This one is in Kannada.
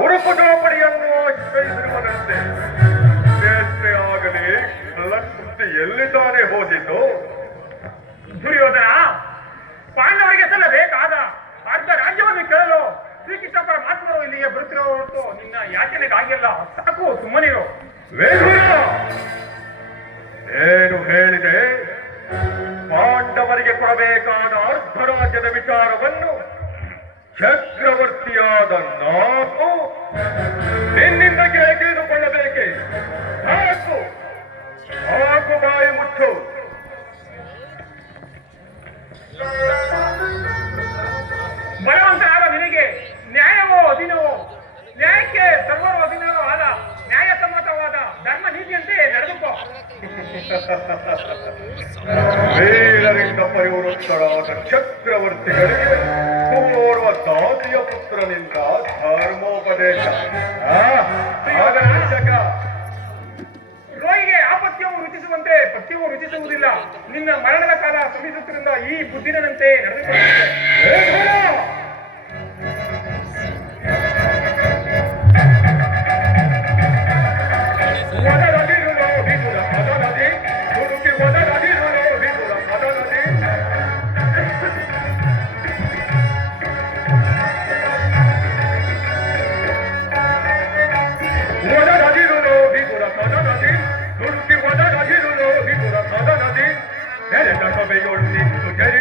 ಉಡುಪುಟೋಪಡಿಯನ್ನು ಆಶ್ರಯಿಸಿರುವನಂತೆ. ಬೇಸೆ ಆಗಲಿ ಕಳ್ಳಕೃತ್ಯ ಎಲ್ಲಿದ್ದಾನೆ ಹೋದಿತು? ದುರ್ಯೋಧನ, ಪಾಂಡವರಿಗೆ ಸಲ್ಲಬೇಕಾದ ಅರ್ಧ ರಾಜ್ಯವನ್ನು ಕೇಳಲು ಶ್ರೀಕೃಷ್ಣ ಪರಮಾತ್ಮರು ಇಲ್ಲಿಗೆ ಬರುತ್ತಿರೋ ಹೊರತು ನಿನ್ನ ಯಾಚನೆಗಾಗಿಲ್ಲ ಸಾಕು, ಸುಮ್ಮನಿರು. ಏನು ಹೇಳಿದೆ? ಪಾಂಡವರಿಗೆ ಕೊಡಬೇಕಾದ ಅರ್ಧ ರಾಜ್ಯದ ವಿಚಾರವನ್ನು ಚಕ್ರವರ್ತಿಯಾದ ನಾನು ನಿನ್ನಿಂದ ಕೇಳಿ ತಿಳಿದುಕೊಳ್ಳಬೇಕೆ ಸಾಕು ಸಾಕು ಬಾಯಿ ಮುಚ್ಚು. ಬಲವಂತನಾದ ನಿನಗೆ ನ್ಯಾಯವೋ ಅಧೀನವೋ ನ್ಯಾಯಕ್ಕೆ ಸರ್ವರು ಅಧೀನವೋ ಆದ ನ್ಯಾಯಸಮ್ಮತವಾದ ಧರ್ಮ ನೀತಿಯಂತೆ ನಡೆದುಕೋ. ವೀರರಿಂದ ಪರಿವೃತ್ತರಾದ ಚಕ್ರವರ್ತಿಗಳಿಗೆ ದಾದಿಯ ಪುತ್ರನಿಂದ ಧರ್ಮೋಪದೇಶ ರೋಹಿಗೆ ಆಪತ್ಯವು ರುಚಿಸುವಂತೆ ಪಥ್ಯವು ರುಚಿಸುವುದಿಲ್ಲ. ನಿನ್ನ ಮರಣದ ಕಾಲ ಸಮಿಸುತ್ತಿರುವ ಈ ಬುದ್ಧಿನಂತೆ ನಡೆದುಕೊಳ್ಳುತ್ತೆ! Okay.